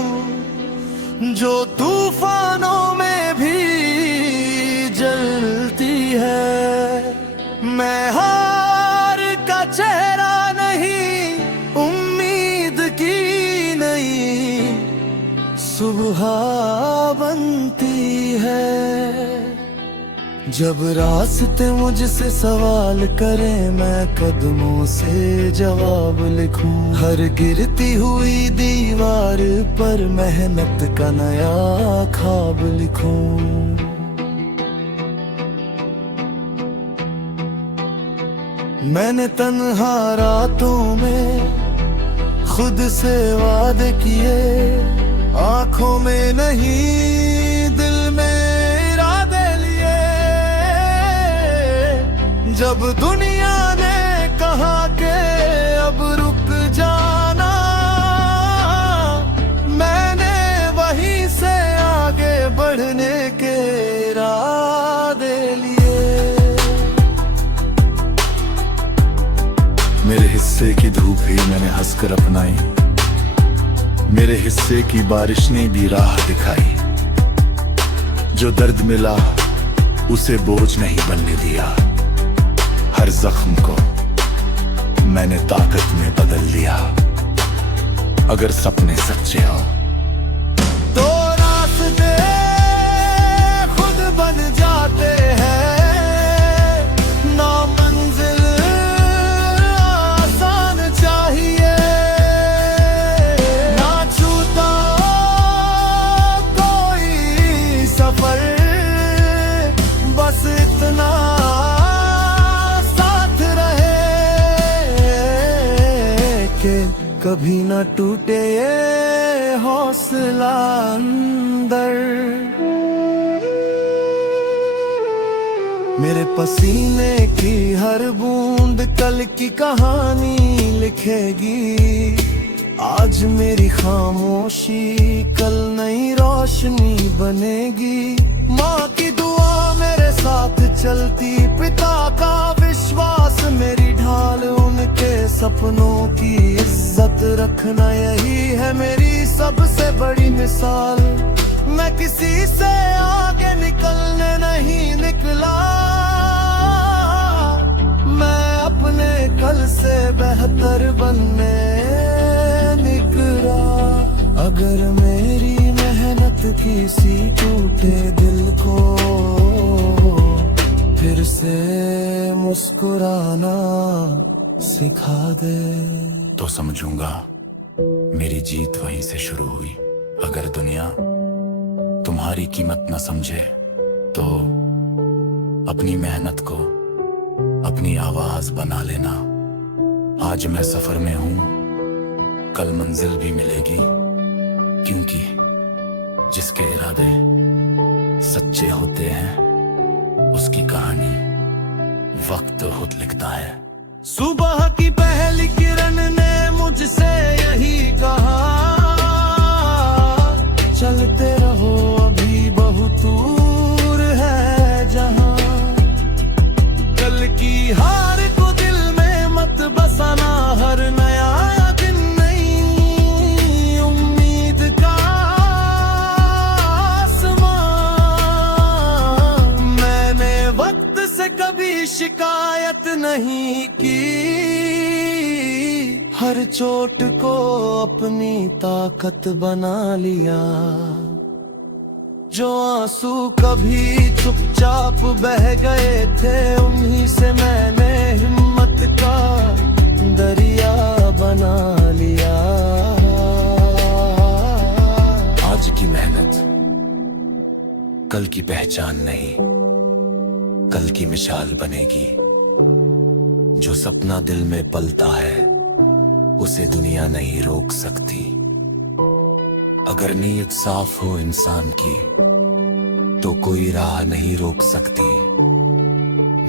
जो तूफानों में भी जलती है। मैं हार का चेहरा नहीं, उम्मीद की नई सुबह बनती है। जब रास्ते मुझसे सवाल करें, मैं कदमों से जवाब लिखूं। हर गिरती हुई दीवार पर मेहनत का नया ख्वाब लिखूं। मैंने तन्हा रातों में खुद से वादे किए, आंखों में नहीं दिल में इरादे लिए। जब दुनिया ने कहा कि अब रुक जाना, मैंने वहीं से आगे बढ़ने के इरादे लिए। मेरे हिस्से की धूप ही मैंने हंसकर अपनाई, मेरे हिस्से की बारिश ने भी राह दिखाई। जो दर्द मिला उसे बोझ नहीं बनने दिया, हर जख्म को मैंने ताकत में बदल लिया। अगर सपने सच्चे हो तो रास्ते खुद बन जाते हैं, ना मंजिल आसान चाहिए, ना छूटा कोई सफर, बस इतना साथ रहे कि कभी न टूटे ये हौसला अंदर। मेरे पसीने की हर बूंद कल की कहानी लिखेगी। आज मेरी खामोशी कल नई रोशनी बनेगी। माँ की दुआ मेरे साथ चलती, पिता का विश्वास मेरी ढाल, उनके सपनों की इज्जत रखना यही है मेरी सबसे बड़ी मिसाल। मैं किसी से आगे निकलने नहीं निकला, मैं अपने कल से बेहतर बनने निकला। अगर मेरी मेहनत किसी टूटे दिल को फिर से मुस्कुराना सिखा दे, तो समझूंगा मेरी जीत वहीं से शुरू हुई। अगर दुनिया तुम्हारी कीमत न समझे तो अपनी मेहनत को अपनी आवाज बना लेना। आज मैं सफर में हूं, कल मंजिल भी मिलेगी, क्योंकि जिसके इरादे सच्चे होते हैं उसकी कहानी वक्त खुद लिखता है। सुबह की पहली किरण ने मुझसे यही कहा, चलते रहो अभी बहुत दूर है जहां। कल की हार को दिल में मत बसाना, हर नया दिन नई उम्मीद का आसमां। मैंने वक्त से कभी शिकायत नहीं की, हर चोट को अपनी ताकत बना लिया। जो आंसू कभी चुपचाप बह गए थे, उन्हीं से मैंने हिम्मत का दरिया बना लिया। आज की मेहनत कल की पहचान नहीं, कल की मिसाल बनेगी। जो सपना दिल में पलता है उसे दुनिया नहीं रोक सकती। अगर नीयत साफ हो इंसान की तो कोई राह नहीं रोक सकती।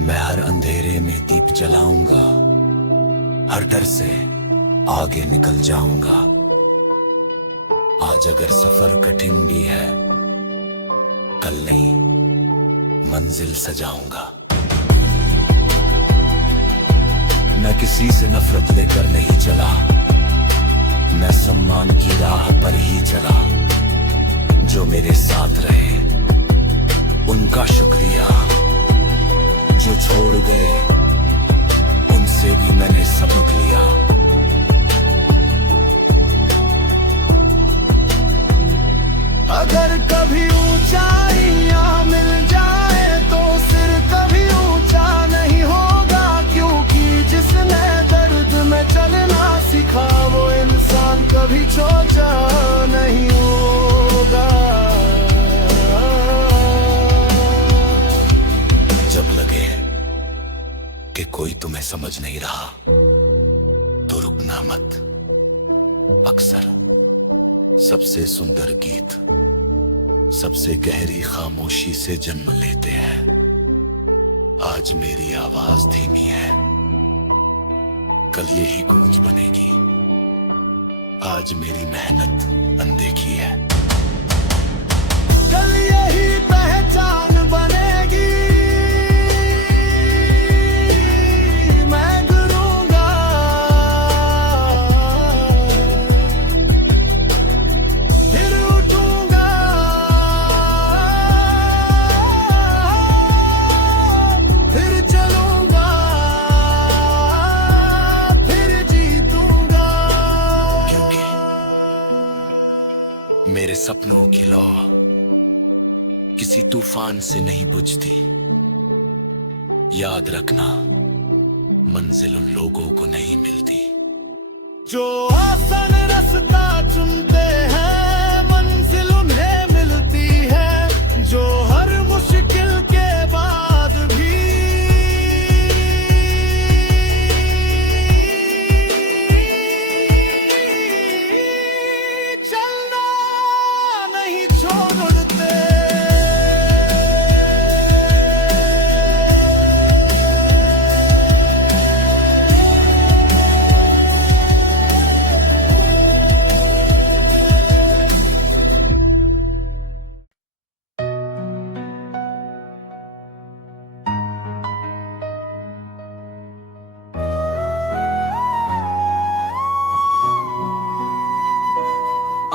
मैं हर अंधेरे में दीप जलाऊंगा, हर डर से आगे निकल जाऊंगा। आज अगर सफर कठिन भी है, कल नई मंजिल सजाऊंगा। मैं किसी से नफरत लेकर नहीं चला, मैं सम्मान की राह पर ही चला। जो मेरे साथ रहे उनका शुक्रिया, जो छोड़ गए उनसे भी मैंने सबक लिया। अगर कभी ऊंचाइयां मिल जाए तो सिर कभी ऊंचा नहीं होगा, क्योंकि जिसने दर्द में चलना सिखा वो इंसान कभी छोटा नहीं होगा। जब लगे कि कोई तुम्हें समझ समझ नहीं रहा तो रुकना मत। अक्सर सबसे सुंदर गीत सबसे गहरी खामोशी से जन्म लेते हैं। आज मेरी आवाज धीमी है, कल यही गूंज बनेगी। आज मेरी मेहनत अनदेखी है, कल यही पहचान बनेगी। मैं गुरूंगा, फिर उठूंगा, फिर चलूंगा, फिर जीतूंगा। क्योंकि मेरे सपनों की लौ किसी तूफान से नहीं बुझती। याद रखना, मंजिल उन लोगों को नहीं मिलती जो आसान रास्ता चुनते हैं। मंजिल उन्हें मिलती है जो हर मुश्किल के बाद भी चलना नहीं छोड़ते।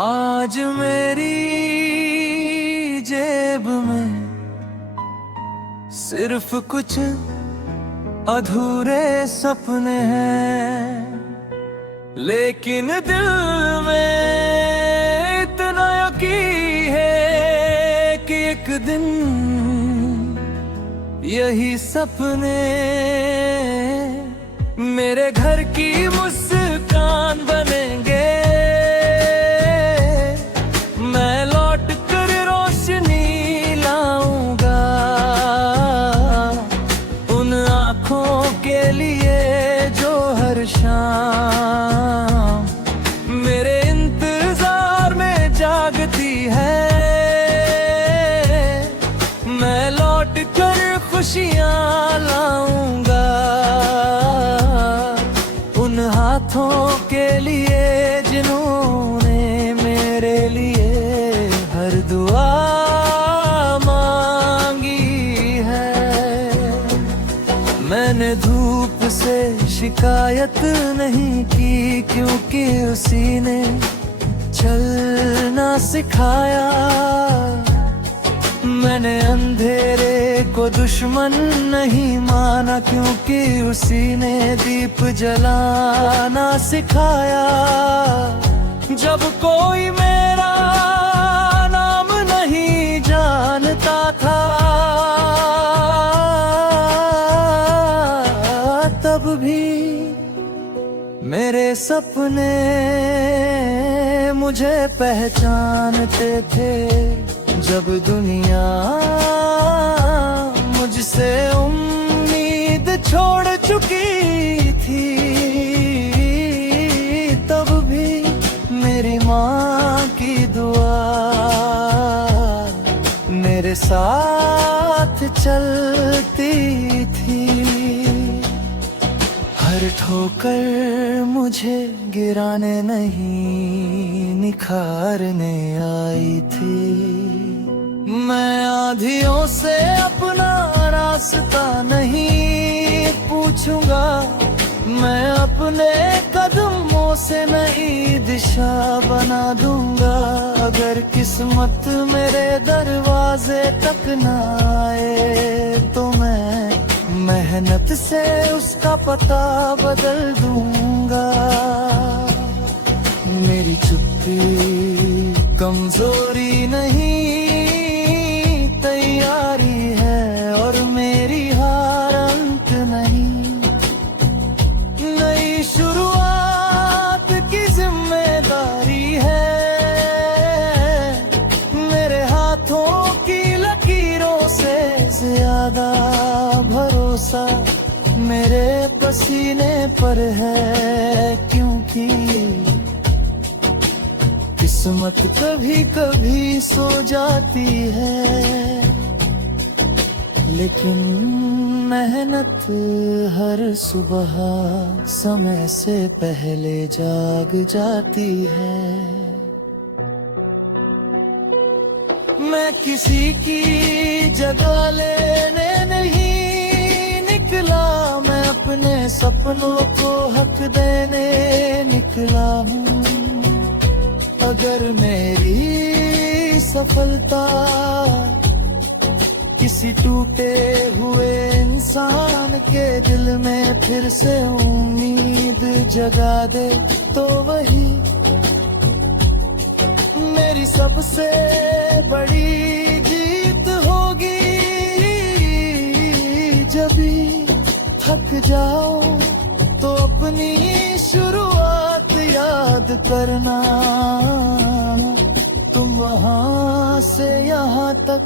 आज मेरी जेब में सिर्फ कुछ अधूरे सपने हैं, लेकिन दिल में इतना यकीन है कि एक दिन यही सपने मेरे घर की मुस्कान बनेंगे। मैं लौट कर रोशनी लाऊंगा उन आँखों के लिए जो हर शाम मेरे इंतजार में जागती है। मैं लौट कर खुशियाँ लाऊंगा उन हाथों के लिए जिन्होंने मेरे लिए हर दुआ मांगी है। मैंने धूप से शिकायत नहीं की क्योंकि उसी ने चलना सिखाया। मैंने अंधेरे को दुश्मन नहीं माना क्योंकि उसी ने दीप जलाना सिखाया। जब कोई मेरा नाम नहीं जानता था तब भी मेरे सपने मुझे पहचानते थे। जब दुनिया मुझसे उम्मीद छोड़ चुकी थी तब भी मेरी माँ की दुआ मेरे साथ चलती थी। हर ठोकर मुझे गिराने नहीं निखारने आई थी। मैं आंधियों से अपना रास्ता नहीं पूछूंगा, मैं अपने कदमों से नई दिशा बना दूंगा। अगर किस्मत मेरे दरवाजे तक न आए तो मैं मेहनत से उसका पता बदल दूंगा। मेरी चुप्पी कमजोरी नहीं तैयारी है और मेरी हार अंत नहीं। नई शुरुआत की जिम्मेदारी है। मेरे हाथों की लकीरों से ज्यादा भरोसा मेरे पर सीने पर है, क्योंकि किस्मत कभी कभी सो जाती है, लेकिन मेहनत हर सुबह समय से पहले जाग जाती है। मैं किसी की जगह लेने नहीं निकला, मैं अपने सपनों को हक देने निकला हूँ। अगर मेरी सफलता किसी टूटे हुए इंसान के दिल में फिर से उम्मीद जगा दे, तो वही मेरी सबसे बड़ी जीत होगी। जब भी थक जाओ तो अपनी शुरुआत याद करना, तुम वहां से यहाँ तक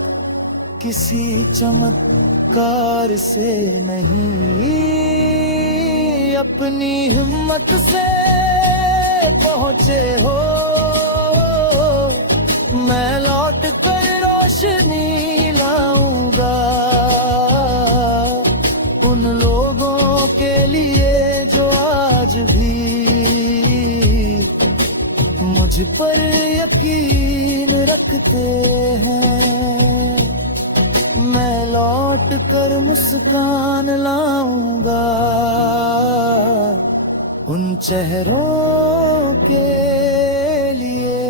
किसी चमत्कार से नहीं, अपनी हिम्मत से पहुंचे हो। मैं लौट कर रोशनी लाऊंगा उन लोगों के लिए जो आज भी मुझ पर यकीन रखते हैं। मैं लौट कर मुस्कान लाऊंगा उन चेहरों के लिए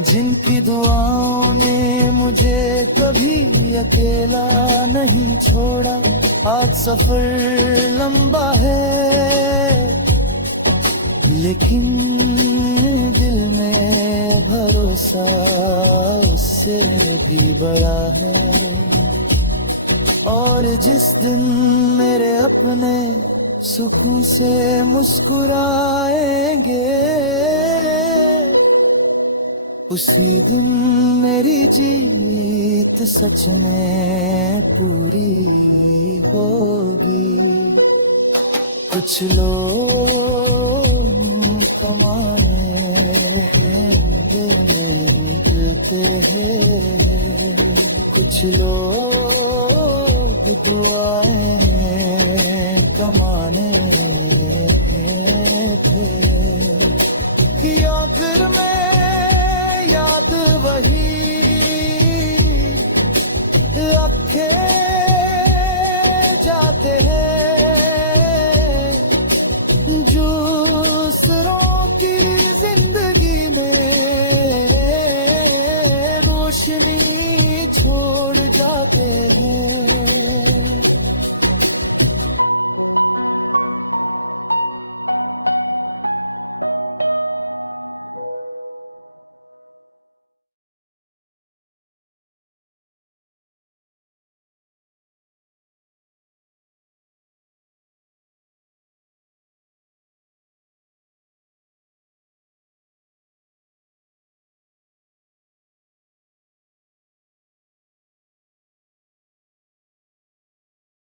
जिनकी दुआओं ने मुझे कभी अकेला नहीं छोड़ा। आज सफर लंबा है, लेकिन दिल में भरोसा उससे भी बड़ा है। और जिस दिन मेरे अपने सुकून से मुस्कुराएंगे, उसी दिन मेरी जीत सच में पूरी होगी। कुछ लोग कमाने देते हैं, कुछ लोग दुआएं कमाने थे। आखिर में याद वही रखे जाते हैं दूसरों की जिंदगी में रोशनी छोड़ जाते हैं।